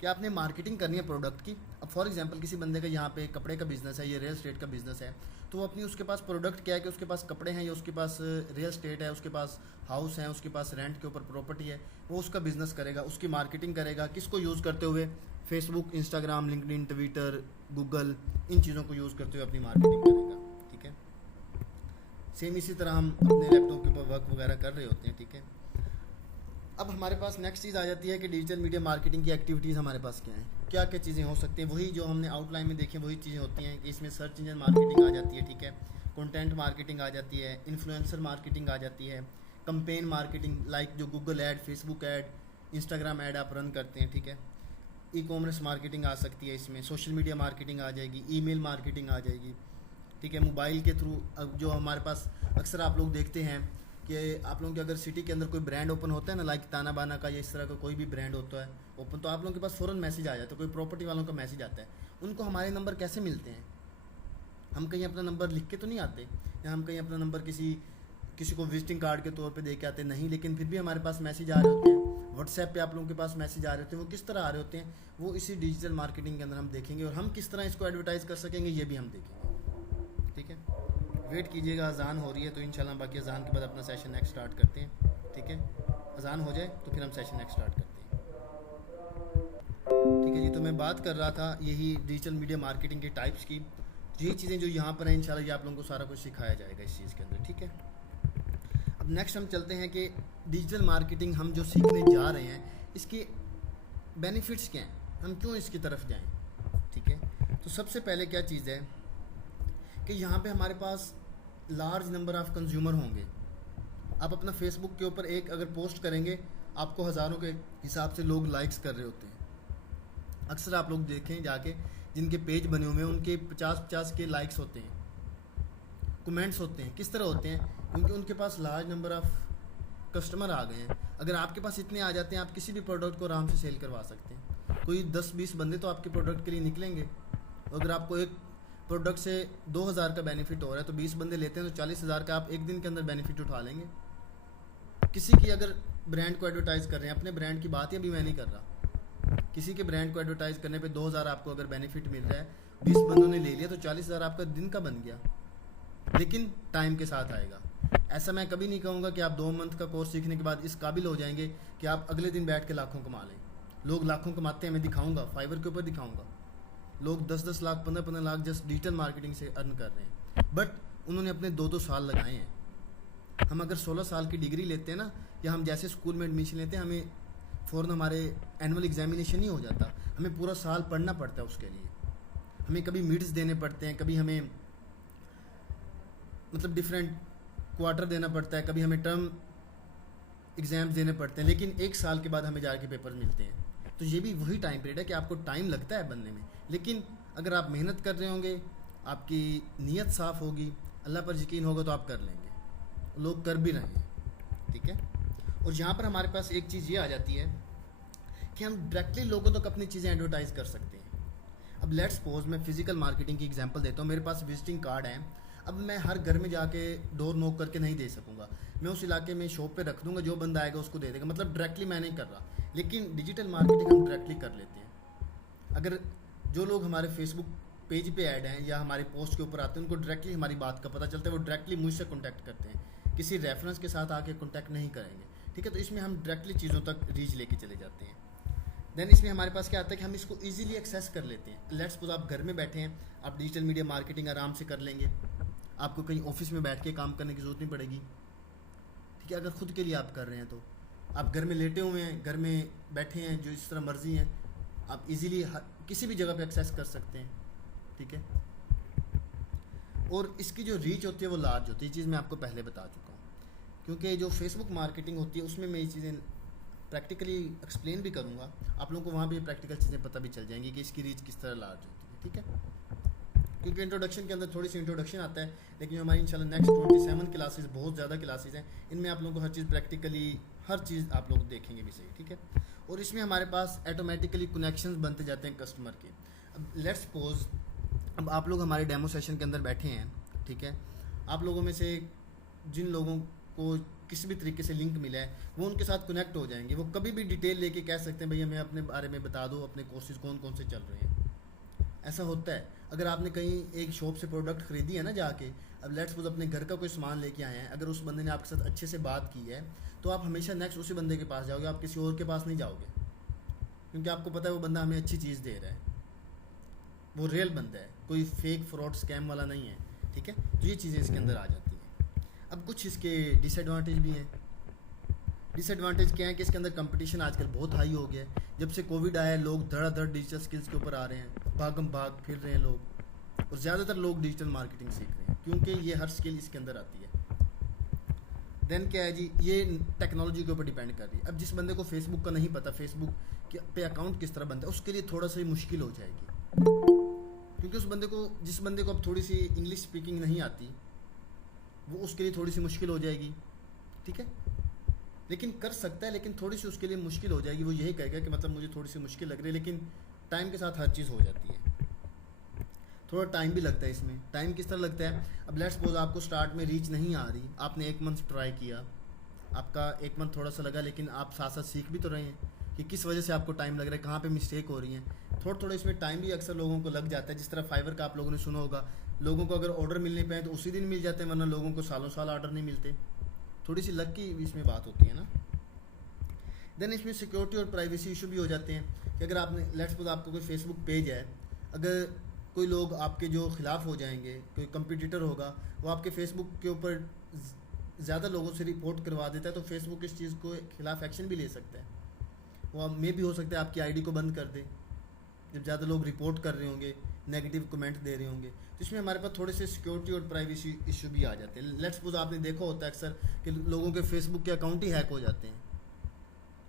कि आपने मार्केटिंग करनी है प्रोडक्ट की। अब फॉर एग्जांपल किसी बंदे का यहाँ पे कपड़े का बिजनेस है, ये रियल स्टेट का बिजनेस है, तो वो अपनी, उसके पास प्रोडक्ट क्या है कि उसके पास कपड़े हैं, या उसके पास रियल स्टेट है, उसके पास हाउस है, उसके पास रेंट के ऊपर प्रॉपर्टी है, वो उसका बिजनेस करेगा, उसकी मार्केटिंग करेगा, किसको यूज़ करते हुए? Facebook, Instagram, LinkedIn, Twitter, Google, इन चीज़ों को यूज़ करते हुए अपनी मार्केटिंग करेगा। ठीक है, सेम इसी तरह हम अपने लैपटॉप के ऊपर वर्क वगैरह कर रहे होते हैं। ठीक है, अब हमारे पास नेक्स्ट चीज़ आ जाती है कि डिजिटल मीडिया मार्केटिंग की एक्टिविटीज़ हमारे पास क्या हैं, क्या क्या चीज़ें हो सकती हैं। वही जो हमने आउटलाइन में देखी, वही चीज़ें होती हैं कि इसमें सर्च इंजन मार्केटिंग आ जाती है। ठीक है, कंटेंट मार्केटिंग आ जाती है, इन्फ्लुएंसर मार्केटिंग आ जाती है, कंपेन मार्केटिंग, लाइक जो Google add, Facebook ad, Instagram add आप रन करते हैं। ठीक है, ई कॉमर्स मार्केटिंग आ सकती है इसमें, सोशल मीडिया मार्केटिंग आ जाएगी, ईमेल मार्केटिंग आ जाएगी। ठीक है, मोबाइल के थ्रू जो हमारे पास अक्सर आप लोग देखते हैं कि आप लोगों के अगर सिटी के अंदर कोई ब्रांड ओपन होता है ना, लाइक ताना बाना का या इस तरह का कोई भी ब्रांड होता है ओपन, तो आप लोगों के पास फ़ौरन मैसेज आ जाता है, कोई प्रॉपर्टी वालों का मैसेज आता है। उनको हमारे नंबर कैसे मिलते हैं? हम कहीं अपना नंबर लिख के तो नहीं आते, या हम कहीं अपना नंबर किसी को विजिटिंग कार्ड के तौर पे दे के आते नहीं, लेकिन फिर भी हमारे पास मैसेज आ रहे होते हैं। व्हाट्सएप पे आप लोगों के पास मैसेज आ रहे होते हैं। वो किस तरह आ रहे होते हैं, वो इसी डिजिटल मार्केटिंग के अंदर हम देखेंगे, और हम किस तरह इसको एडवर्टाइज़ कर सकेंगे ये भी हम देखेंगे। ठीक है, वेट कीजिएगा, अजान हो रही है तो इंशाल्लाह बाकी अजान के बाद अपना सेशन नेक्स्ट स्टार्ट करते हैं। ठीक है, अजान हो जाए तो फिर हम सेशन नेक्स्ट स्टार्ट करते हैं। ठीक है जी, तो मैं बात कर रहा था यही डिजिटल मीडिया मार्केटिंग के टाइप्स की। यही चीज़ें जो यहाँ पर हैं, इंशाल्लाह ये आप लोगों को सारा कुछ सिखाया जाएगा इस चीज़ के अंदर। ठीक है, अब नेक्स्ट हम चलते हैं कि डिजिटल मार्केटिंग हम जो सीखने जा रहे हैं, इसके बेनिफिट्स क्या हैं, हम क्यों इसकी तरफ जाएं। ठीक है, तो सबसे पहले क्या चीज़ है कि यहाँ पे हमारे पास लार्ज नंबर ऑफ़ कंज्यूमर होंगे। आप अपना फेसबुक के ऊपर एक अगर पोस्ट करेंगे, आपको हज़ारों के हिसाब से लोग लाइक्स कर रहे होते हैं। अक्सर आप लोग देखें जाके, जिनके पेज बने हुए हैं उनके 50-50 के लाइक्स होते हैं, कमेंट्स होते हैं। किस तरह होते हैं? क्योंकि उनके पास लार्ज नंबर ऑफ़ कस्टमर आ गए हैं। अगर आपके पास इतने आ जाते हैं, आप किसी भी प्रोडक्ट को आराम से सेल करवा सकते हैं। कोई 10-20 बंदे तो आपके प्रोडक्ट के लिए निकलेंगे। अगर आपको एक प्रोडक्ट से 2000 का बेनिफिट हो रहा है तो 20 बंदे लेते हैं तो 40,000 का आप एक दिन के अंदर बेनिफिट उठा लेंगे। किसी की अगर ब्रांड को एडवर्टाइज़ कर रहे हैं, अपने ब्रांड की बात ही अभी मैं नहीं कर रहा, किसी के ब्रांड को एडवर्टाइज़ करने पे 2000 आपको अगर बेनिफिट मिल रहा है, 20 बंदों ने ले लिया तो 40,000 आपका दिन का बन गया। लेकिन टाइम के साथ आएगा। ऐसा मैं कभी नहीं कहूँगा कि आप 2 मंथ का कोर्स सीखने के बाद इस काबिल हो जाएंगे कि आप अगले दिन बैठ के लाखों कमा लें। लोग लाखों कमाते हैं, मैं दिखाऊंगा, फाइवर के ऊपर दिखाऊंगा। लोग 10-10 lakh, 15-15 lakh just digital marketing से अर्न कर रहे हैं, बट उन्होंने अपने 2-2 साल लगाए हैं। हम अगर 16 साल की डिग्री लेते हैं ना, या हम जैसे स्कूल में एडमिशन लेते हैं, हमें फ़ौरन हमारे एनुअल एग्जामिनेशन नहीं हो जाता, हमें पूरा साल पढ़ना पड़ता है उसके लिए। हमें कभी मिड्स देने पड़ते हैं, कभी हमें मतलब डिफरेंट क्वार्टर देना पड़ता है, कभी हमें टर्म एग्ज़ाम्स देने पड़ते हैं, लेकिन 1 साल के बाद हमें जाके पेपर मिलते हैं। तो ये भी वही टाइम पीरियड है कि आपको टाइम लगता है बनने में, लेकिन अगर आप मेहनत कर रहे होंगे, आपकी नीयत साफ़ होगी, अल्लाह पर यकीन होगा, तो आप कर लेंगे। लोग कर भी रहे हैं, ठीक है। और यहाँ पर हमारे पास एक चीज़ ये आ जाती है कि हम डायरेक्टली लोगों तक अपनी चीज़ें एडवर्टाइज़ कर सकते हैं। अब लेट्स सपोज मैं फिजिकल मार्केटिंग की एग्जांपल देता हूँ। मेरे पास विजिटिंग कार्ड है, अब मैं हर घर में जाके डोर नॉक करके नहीं दे सकूँगा, मैं उस इलाके में शॉप पे रख दूँगा, जो बंदा आएगा उसको दे देगा, मतलब डायरेक्टली मैं नहीं कर रहा। लेकिन डिजिटल मार्केटिंग हम डायरेक्टली कर लेते हैं। अगर जो लोग हमारे फेसबुक पेज पे ऐड हैं या हमारी पोस्ट के ऊपर आते हैं, उनको डायरेक्टली हमारी बात का पता चलता है, वो डायरेक्टली मुझसे कॉन्टैक्ट करते हैं, किसी रेफरेंस के साथ आके कॉन्टैक्ट नहीं करेंगे, ठीक है। तो इसमें हम डायरेक्टली चीज़ों तक रीच लेके चले जाते हैं। देन इसमें हमारे पास क्या आता है कि हम इसको इजीली एक्सेस कर लेते हैं। लेट्स सपोज आप घर में बैठे हैं, आप डिजिटल मीडिया मार्केटिंग आराम से कर लेंगे, आपको कहीं ऑफिस में बैठ के काम करने की ज़रूरत नहीं पड़ेगी, ठीक है। अगर खुद के लिए आप कर रहे हैं तो आप घर में लेटे हुए हैं, घर में बैठे हैं, जो इस तरह मर्जी है, आप इजीली किसी भी जगह पे एक्सेस कर सकते हैं, ठीक है। और इसकी जो रीच होती है वो लार्ज होती है, ये चीज़ मैं आपको पहले बता चुका हूँ। क्योंकि जो फेसबुक मार्केटिंग होती है उसमें मैं ये चीज़ें प्रैक्टिकली एक्सप्लेन भी करूँगा, आप लोगों को वहाँ भी प्रैक्टिकल चीज़ें पता भी चल जाएंगी कि इसकी रीच किस तरह लार्ज होती है, ठीक है। क्योंकि इंट्रोडक्शन के अंदर थोड़ी सी इंट्रोडक्शन आता है, लेकिन हमारी इंशाल्लाह नेक्स्ट 27 क्लासेस, बहुत ज़्यादा क्लासेस हैं, इनमें आप लोगों को हर चीज़ प्रैक्टिकली हर चीज़ आप लोग देखेंगे भी सही, ठीक है। और इसमें हमारे पास ऑटोमेटिकली कनेक्शंस बनते जाते हैं कस्टमर के। अब लेट्स सपोज अब आप लोग हमारे डेमो सेशन के अंदर बैठे हैं, ठीक है। आप लोगों में से जिन लोगों को किसी भी तरीके से लिंक मिला है वो उनके साथ कनेक्ट हो जाएंगे, वो कभी भी डिटेल लेके कह सकते हैं भाई हमें अपने बारे में बता दो, अपने कोर्सेज कौन कौन से चल रहे हैं। ऐसा होता है। अगर आपने कहीं एक शॉप से प्रोडक्ट खरीदी है ना जाके, अब लेट्स सपोज अपने घर का कोई सामान लेके आए हैं, अगर उस बंदे ने आपके साथ अच्छे से बात की है तो आप हमेशा नेक्स्ट उसी बंदे के पास जाओगे, आप किसी और के पास नहीं जाओगे, क्योंकि आपको पता है वो बंदा हमें अच्छी चीज़ दे रहा है, वो रियल बंदा है, कोई फेक फ्रॉड स्कैम वाला नहीं है, ठीक है। तो ये चीज़ें इसके अंदर आ जाती हैं। अब कुछ इसके डिसएडवांटेज भी हैं। डिसएडवांटेज क्या है कि इसके अंदर कंपटीशन आजकल बहुत हाई हो गया है। जब से कोविड आया है लोग धड़ाधड़ डिजिटल स्किल्स के ऊपर आ रहे हैं, भागम भाग फिर रहे हैं लोग, और ज़्यादातर लोग डिजिटल मार्केटिंग सीख रहे हैं क्योंकि ये हर स्किल इसके अंदर आती है। देन क्या है जी, ये टेक्नोलॉजी के ऊपर डिपेंड कर रही है। अब जिस बंदे को फेसबुक का नहीं पता, फेसबुक पे अकाउंट किस तरह बनता है, उसके लिए थोड़ा सा ही मुश्किल हो जाएगी, क्योंकि जिस बंदे को अब थोड़ी सी इंग्लिश स्पीकिंग नहीं आती, वो उसके लिए थोड़ी सी मुश्किल हो जाएगी, ठीक है। लेकिन कर सकता है, लेकिन थोड़ी सी उसके लिए मुश्किल हो जाएगी। वो यही कहेगा कि मतलब मुझे थोड़ी सी मुश्किल लग रही है, लेकिन टाइम के साथ हर चीज़ हो जाती है। थोड़ा टाइम भी लगता है इसमें। टाइम किस तरह लगता है, अब लेट्स सपोज आपको स्टार्ट में रीच नहीं आ रही, आपने 1 मंथ ट्राई किया, आपका 1 मंथ थोड़ा सा लगा, लेकिन आप साथ साथ सीख भी तो रहे हैं कि किस वजह से आपको टाइम लग रहा है, कहाँ पे मिस्टेक हो रही है। थोड़ा थोड़ा इसमें टाइम भी अक्सर लोगों को लग जाता है। जिस तरह फाइवर का आप लोगों ने सुना होगा, लोगों को अगर ऑर्डर मिलने पे तो उसी दिन मिल जाते हैं, वरना लोगों को सालों साल ऑर्डर नहीं मिलते। थोड़ी सी लक की इसमें बात होती है ना। देन इसमें सिक्योरिटी और प्राइवेसी इशू भी हो जाते हैं कि अगर आपने लेट्स सपोज आपको कोई फेसबुक पेज है, अगर कोई लोग आपके जो खिलाफ हो जाएंगे, कोई कंपटीटर होगा, वो आपके फेसबुक के ऊपर ज़्यादा लोगों से रिपोर्ट करवा देता है, तो फेसबुक इस चीज़ को खिलाफ एक्शन भी ले सकता है। वो मे भी हो सकता है आपकी आईडी को बंद कर दे, जब ज़्यादा लोग रिपोर्ट कर रहे होंगे, नेगेटिव कमेंट दे रहे होंगे। तो इसमें हमारे पास थोड़े से सिक्योरिटी और प्राइवेसी इशू भी आ जाते हैं। लेट्स सपोज आपने देखा होता है अक्सर कि लोगों के फेसबुक के अकाउंट ही हैक हो जाते हैं,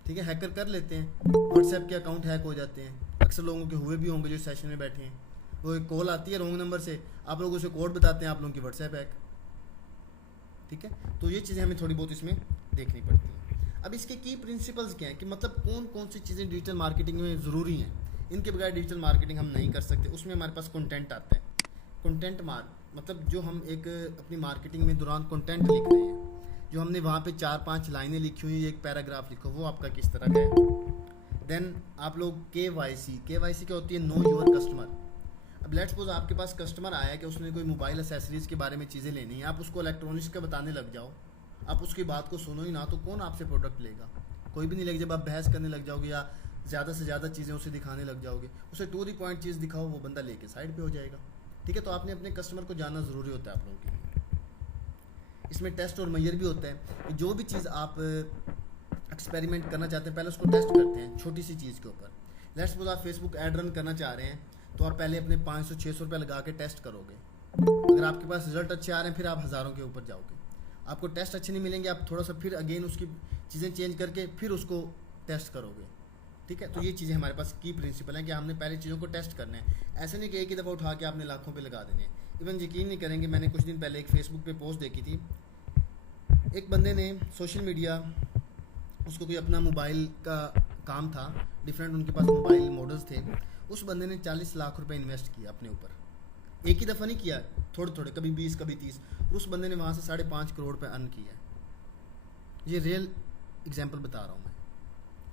ठीक है, हैकर कर लेते हैं। व्हाट्सएप के अकाउंट हैक हो जाते हैं, अक्सर लोगों के हुए भी होंगे जो सेशन में बैठे हैं। वो एक कॉल आती है रॉन्ग नंबर से, आप लोग उसे कोड बताते हैं, आप लोगों की व्हाट्सएप हैक, ठीक है। तो ये चीज़ें हमें थोड़ी बहुत इसमें देखनी पड़ती हैं। अब इसके की प्रिंसिपल्स क्या हैं कि मतलब कौन कौन सी चीज़ें डिजिटल मार्केटिंग में ज़रूरी हैं, इनके बगैर डिजिटल मार्केटिंग हम नहीं कर सकते। उसमें हमारे पास कंटेंट आता है। कंटेंट मतलब जो हम एक अपनी मार्केटिंग में दौरान कंटेंट लिख रहे हैं, जो हमने वहाँ पे 4-5 लाइनें लिखी हुई, एक पैराग्राफ लिखो, वो आपका किस तरह का है। देन आप लोग KYC क्या होती है, नो योर कस्टमर। अब लेट्स सपोज आपके पास कस्टमर आया कि उसने कोई मोबाइल एसेसरीज़ के बारे में चीज़ें लेनी है, आप उसको इलेक्ट्रॉनिक्स का बताने लग जाओ, आप उसकी बात को सुनो ही ना, तो कौन आपसे प्रोडक्ट लेगा? कोई भी नहीं लेगा। जब आप बहस करने लग जाओगे या ज़्यादा से ज़्यादा चीज़ें उसे दिखाने लग जाओगे, उसे टू द पॉइंट चीज़ दिखाओ, वो बंदा लेके साइड पे हो जाएगा, ठीक है। तो आपने अपने कस्टमर को जानना ज़रूरी होता है आप लोगों के लिए। इसमें टेस्ट और मैयर भी होता है कि जो भी चीज़ आप एक्सपेरिमेंट करना चाहते हैं, पहले उसको टेस्ट करते हैं छोटी सी चीज़ के ऊपर। लेट्स सपोज आप फेसबुक ऐड रन करना चाह रहे हैं, तो आप पहले अपने 500-600 रुपये लगा के टेस्ट करोगे, अगर आपके पास रिजल्ट अच्छे आ रहे हैं फिर आप हज़ारों के ऊपर जाओगे। आपको टेस्ट अच्छे नहीं मिलेंगे, आप थोड़ा सा फिर अगेन उसकी चीज़ें चेंज करके फिर उसको टेस्ट करोगे। ठीक है, तो ये चीज़ें हमारे पास की प्रिंसिपल है कि हमने पहले चीज़ों को टेस्ट करना है। ऐसे नहीं कि एक ही दफ़ा उठा के आपने लाखों पे लगा देने हैं। इवन यकीन नहीं करेंगे, मैंने कुछ दिन पहले एक फेसबुक पे पोस्ट देखी थी। एक बंदे ने सोशल मीडिया, उसको कोई अपना मोबाइल का काम था, डिफरेंट उनके पास मोबाइल मॉडल्स थे। उस बंदे ने 40 लाख रुपए इन्वेस्ट किया अपने ऊपर। एक ही दफ़ा नहीं किया, थोड़े थोड़े, कभी 20 कभी 30। उस बंदे ने वहाँ से 5.5 करोड़ रुपये अर्न किया। ये रियल एग्जाम्पल बता रहा हूँ मैं।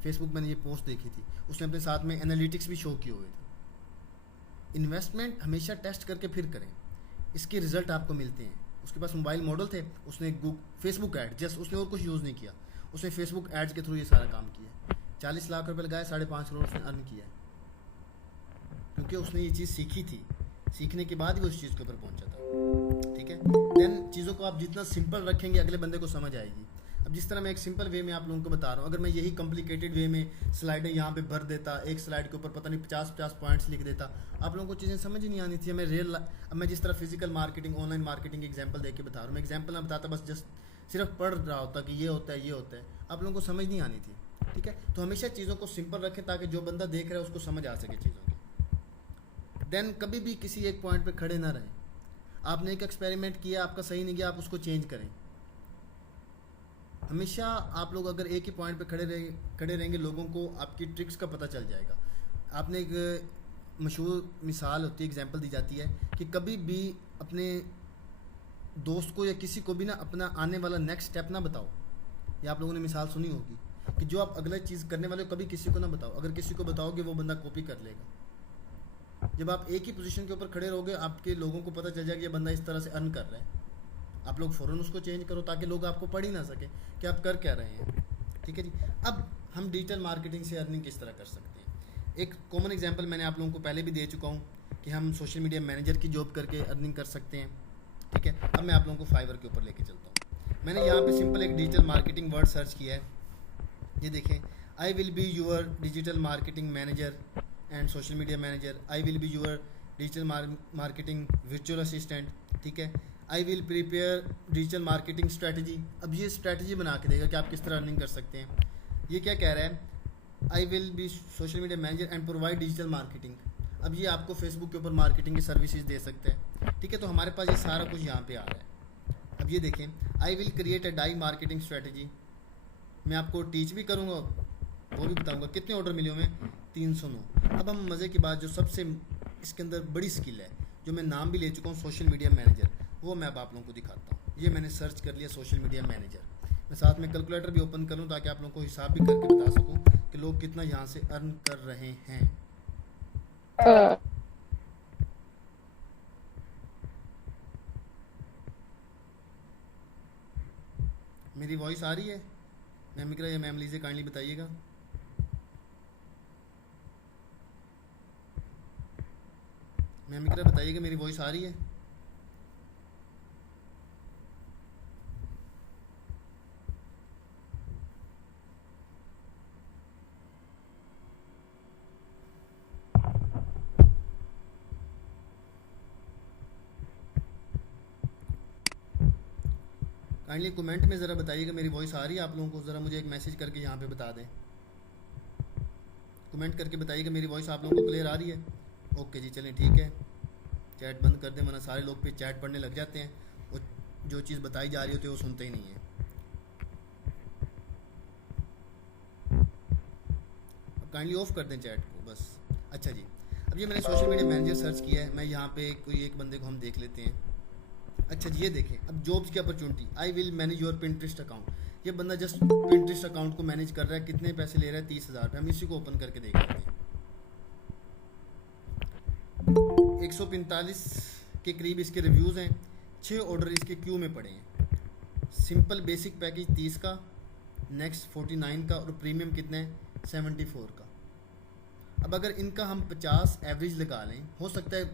फेसबुक मैंने ये पोस्ट देखी थी, उसने अपने साथ में एनालिटिक्स भी शो किए हुए थे। इन्वेस्टमेंट हमेशा टेस्ट करके फिर करें, इसके रिजल्ट आपको मिलते हैं। उसके पास मोबाइल मॉडल थे, उसने फेसबुक ऐड, जस्ट उसने और कुछ यूज़ नहीं किया, उसने फेसबुक एड्स के थ्रू ये सारा काम किया। 40 लाख रुपए लगाए, 5.5 करोड़ उसने अर्न किया, क्योंकि उसने ये चीज़ सीखी थी। सीखने के बाद ही वो उस चीज़ के ऊपर पहुंचा था। ठीक है, देन चीज़ों को आप जितना सिंपल रखेंगे अगले बंदे को समझ आएगी। अब जिस तरह मैं एक सिंपल वे में आप लोगों को बता रहा हूँ, अगर मैं यही कॉम्प्लिकेटेड वे में स्लाइडें यहाँ पे भर देता, एक स्लाइड के ऊपर पता नहीं 50 पॉइंट्स लिख देता, आप लोगों को चीज़ें समझ ही नहीं आनी थी। अब मैं जिस तरह physical marketing, online marketing example दे के बता रहा हूँ, मैं एग्जाम्पल ना बताता, बस जस्ट सिर्फ पढ़ रहा होता कि ये होता है, ये होता है, आप लोगों को समझ नहीं आनी थी। ठीक है, तो हमेशा चीज़ों को सिंपल रखें ताकि जो बंदा देख रहा है उसको समझ आ सके चीज़ों की। देन कभी भी किसी एक पॉइंट पे खड़े ना रहें। आपने एक एक्सपेरिमेंट किया, आपका सही नहीं गया, आप उसको चेंज करें। हमेशा आप लोग अगर एक ही पॉइंट पे खड़े रहेंगे, लोगों को आपकी ट्रिक्स का पता चल जाएगा। आपने एक मशहूर मिसाल होती है, एग्जांपल दी जाती है कि कभी भी अपने दोस्त को या किसी को भी ना अपना आने वाला नेक्स्ट स्टेप ना बताओ। ये आप लोगों ने मिसाल सुनी होगी कि जो आप अगला चीज़ करने वाले हो कभी किसी को ना बताओ। अगर किसी को बताओगे वो बंदा कॉपी कर लेगा। जब आप एक ही पोजीशन के ऊपर खड़े रहोगे, आपके लोगों को पता चल जाएगा ये बंदा इस तरह से अर्न कर रहा है। आप लोग फ़ौरन उसको चेंज करो ताकि लोग आपको पढ़ ही ना सके कि आप कर क्या रहे हैं। ठीक है जी। अब हम डिजिटल मार्केटिंग से अर्निंग किस तरह कर सकते हैं। एक कॉमन एग्जांपल मैंने आप लोगों को पहले भी दे चुका हूँ कि हम सोशल मीडिया मैनेजर की जॉब करके अर्निंग कर सकते हैं। ठीक है, अब मैं आप लोगों को फाइवर के ऊपर लेके चलता हूँ। मैंने यहाँ पे सिंपल एक डिजिटल मार्केटिंग वर्ड सर्च किया है। ये देखें, I will be your digital marketing manager and social media manager. I will be your digital marketing virtual assistant. ठीक है, I will prepare digital marketing strategy. अब ये स्ट्रैटेजी बना के देगा कि आप किस तरह अर्निंग कर सकते हैं। ये क्या कह रहा है, I will B social media manager and provide digital marketing. अब ये आपको फेसबुक के ऊपर मार्केटिंग की सर्विसेज दे सकते हैं। ठीक है, तो हमारे पास ये सारा कुछ यहाँ पे आ रहा है। अब ये देखें, I will create a die marketing strategy. मैं आपको टीच भी करूँगा, वो भी बताऊँगा। कितने ऑर्डर मिले हमें, 309। अब हम मज़े की बात, जो सबसे इसके अंदर बड़ी स्किल है, जो मैं नाम भी ले चुका हूँ सोशल मीडिया मैनेजर, वो मैं अब आप लोगों को दिखाता हूँ। ये मैंने सर्च कर लिया सोशल मीडिया मैनेजर। मैं साथ में कैलकुलेटर भी ओपन कर लूँ ताकि आप लोगों को हिसाब भी करके बता सकूँ कि लोग कितना यहाँ से अर्न कर रहे हैं। मेरी वॉइस आ रही है मैम इकरा या मैम लीजिए, काइंडली बताइएगा। मैम इकरा बताइएगा मेरी वॉइस आ रही है। काइंडली कमेंट में ज़रा बताइएगा मेरी वॉइस आ रही है आप लोगों को। ज़रा मुझे एक मैसेज करके यहाँ पे बता दें, कमेंट करके बताइएगा मेरी वॉइस आप लोगों को क्लियर आ रही है। ओके जी, चलें ठीक है, चैट बंद कर दें वरना सारे लोग पे चैट पढ़ने लग जाते हैं, वो जो चीज़ बताई जा रही होती है वो सुनते ही नहीं है। अब काइंडली ऑफ कर दें चैट को बस। अच्छा जी, अब ये मैंने सोशल मीडिया मैनेजर सर्च किया है। मैं यहाँ पे कोई एक बंदे को हम देख लेते हैं। अच्छा जी, ये देखें, अब जॉब्स की opportunity, I will manage your Pinterest account. ये बंदा जस्ट पिंटरेस्ट अकाउंट को मैनेज कर रहा है। कितने पैसे ले रहा है, 30,000 रुपये। हम इसी को ओपन करके देख लेते हैं। 145 के करीब इसके रिव्यूज़ हैं, 6 ऑर्डर इसके क्यू में पड़े हैं। सिंपल बेसिक पैकेज 30 का, नेक्स्ट 49 का, और प्रीमियम कितना है, 74 का। अब अगर इनका हम 50 एवरेज लगा लें, हो सकता है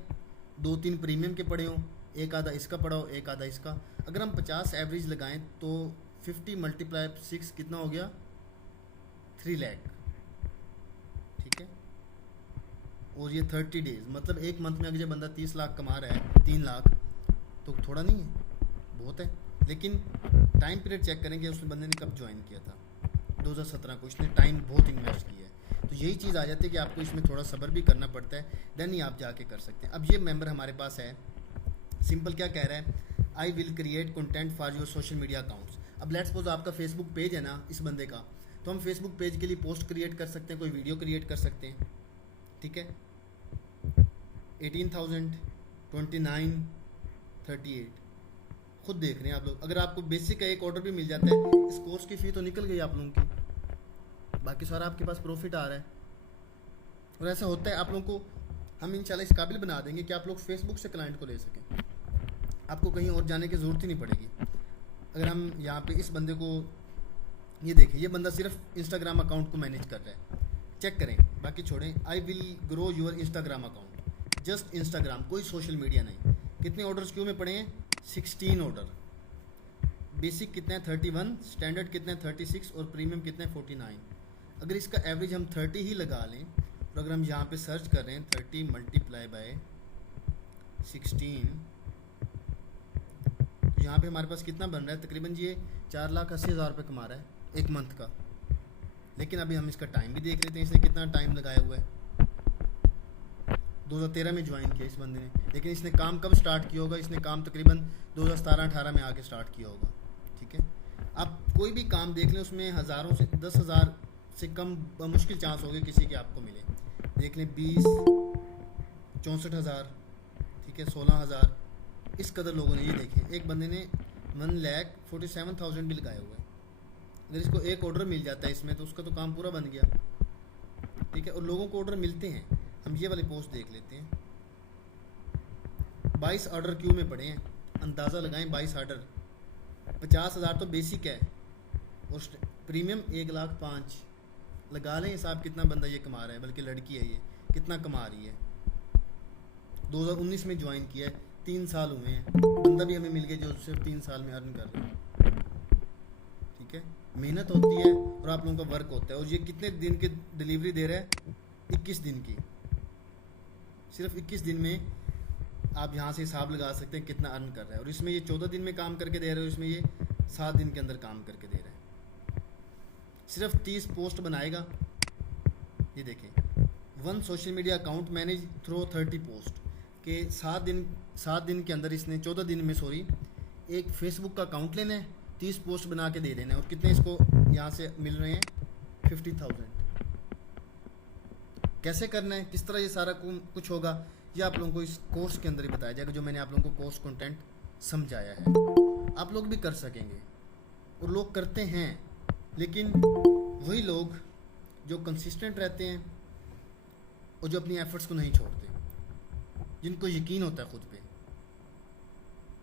2-3 प्रीमियम के पड़े हों, एक आधा इसका पड़ा हो, एक आधा इसका। अगर हम 50 एवरेज लगाएं तो 50 × 6 कितना हो गया, 3 लाख। ठीक है, और ये 30 डेज, मतलब एक मंथ में अगर जो बंदा 30 लाख कमा रहा है, 3 लाख, तो थोड़ा नहीं है, बहुत है। लेकिन टाइम पीरियड चेक करेंगे उस बंदे ने कब ज्वाइन किया था, 2017 को, इसने टाइम बहुत इन्वेस्ट किया है। तो यही चीज़ आ जाती है कि आपको इसमें थोड़ा सब्र भी करना पड़ता है, देन ही आप जाके कर सकते हैं। अब ये मेंबर हमारे पास है, सिंपल क्या कह रहा है, I will create content for your social media accounts. अब लेट्स सपोज आपका फेसबुक पेज है ना इस बंदे का, तो हम फेसबुक पेज के लिए पोस्ट क्रिएट कर सकते हैं, कोई वीडियो क्रिएट कर सकते हैं, ठीक है। 18,000, 29, 38 खुद देख रहे हैं आप लोग। अगर आपको बेसिक का एक ऑर्डर भी मिल जाता है, इस कोर्स की फ़ी तो निकल गई आप लोगों की, बाकी सारा आपके पास प्रॉफिट आ रहा है। और ऐसा होता है आप लोगों को हम इंशाल्लाह इस काबिल बना देंगे कि आप लोग फेसबुक से क्लाइंट को ले सकें, आपको कहीं और जाने की ज़रूरत ही नहीं पड़ेगी। अगर हम यहाँ पे इस बंदे को, ये देखें, ये बंदा सिर्फ इंस्टाग्राम अकाउंट को मैनेज कर रहा है, चेक करें, बाकी छोड़ें। I will grow your Instagram account, just Instagram, कोई सोशल मीडिया नहीं। कितने ऑर्डर्स क्यों में पड़े हैं, 16 ऑर्डर। बेसिक कितना है 31, स्टैंडर्ड कितना है 36 और प्रीमियम कितना है 49। अगर इसका एवरेज हम 30 ही लगा लें, और अगर हम यहाँ पे सर्च कर रहे हैं 30 मल्टीप्लाई बाय 16, तो यहाँ पे हमारे पास कितना बन रहा है, तकरीबन ये 4,80,000 रुपये कमा रहा है एक मंथ का। लेकिन अभी हम इसका टाइम भी देख लेते हैं, इसने कितना टाइम लगाया हुआ है। 2013 में ज्वाइन किया इस बंदे ने, लेकिन इसने काम कब स्टार्ट किया होगा, इसने काम तकरीबन 2017-18 में आके स्टार्ट किया होगा, ठीक है। आप कोई भी काम देख लें, उसमें हज़ारों से 10,000 से कम मुश्किल चांस होंगे किसी के आपको मिले। देख लें 20, 64,000, ठीक है, 16,000, इस कदर लोगों ने, ये देखें एक बंदे ने 1,47,000 भी लगाया हुआ है। अगर इसको एक ऑर्डर मिल जाता है इसमें, तो उसका तो काम पूरा बन गया, ठीक है। और लोगों को ऑर्डर मिलते हैं। हम ये वाली पोस्ट देख लेते हैं, 22 ऑर्डर क्यों में पड़े हैं, अंदाज़ा लगाएं, 22 ऑर्डर, 50,000 तो बेसिक है, और प्रीमियम 1,05,000 लगा लें हिसाब, कितना बंदा ये कमा रहा है, बल्कि लड़की है ये, कितना कमा रही है। 2019 में ज्वाइन किया है, 3 साल हुए हैं, बंदा भी हमें मिल गया जो सिर्फ 3 साल में अर्न कर रहा है, ठीक है। मेहनत होती है और आप लोगों का वर्क होता है। और ये कितने दिन की डिलीवरी दे रहा है, 21 दिन की, सिर्फ 21 दिन में आप यहाँ से हिसाब लगा सकते हैं कितना अर्न कर रहा है। और इसमें ये 14 दिन में काम करके दे रहे हो, इसमें ये 7 दिन के अंदर काम करके दे रहा है। सिर्फ 30 पोस्ट बनाएगा, ये देखें, 1 social media account manage through 30 post के 7 दिन के अंदर इसने 14 दिन में एक फेसबुक का अकाउंट लेना है, 30 पोस्ट बना के दे देना है। और कितने इसको यहाँ से मिल रहे हैं, 50,000। कैसे करना है, किस तरह ये सारा कुछ होगा, ये आप लोगों को इस कोर्स के अंदर ही बताया जाएगा, जो मैंने आप लोगों को कोर्स कंटेंट समझाया है। आप लोग भी कर सकेंगे, और लोग करते हैं, लेकिन वही लोग जो कंसिस्टेंट रहते हैं और जो अपनी एफर्ट्स को नहीं छोड़ते, जिनको यकीन होता है खुद पे।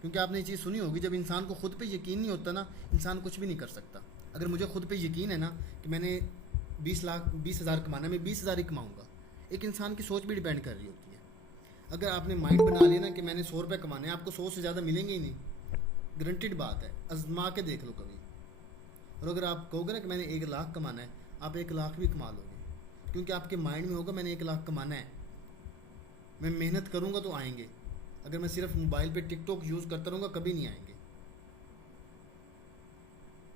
क्योंकि आपने ये चीज़ सुनी होगी, जब इंसान को खुद पे यकीन नहीं होता ना, इंसान कुछ भी नहीं कर सकता। अगर मुझे खुद पे यकीन है ना कि मैंने 20,000 कमाना, मैं 20,000 ही कमाऊँगा। एक इंसान की सोच भी डिपेंड कर रही होती है। अगर आपने माइंड बना लिया ना कि मैंने 100 रुपये कमाने हैं, आपको 100 से ज़्यादा मिलेंगे ही नहीं, गारंटीड बात है, आजमा के देख लो कभी। और अगर आप कहोगे ना कि मैंने 1 लाख कमाना है, आप 1 लाख भी कमा लोगे, क्योंकि आपके माइंड में होगा मैंने 1 लाख कमाना है, मैं मेहनत करूँगा तो आएंगे। अगर मैं सिर्फ मोबाइल पे टिकटॉक यूज़ करता रहूँगा, कभी नहीं आएंगे।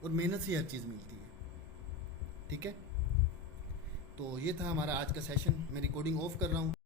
और मेहनत से हर चीज़ मिलती है, ठीक है। तो ये था हमारा आज का सेशन। मैं रिकॉर्डिंग ऑफ कर रहा हूँ।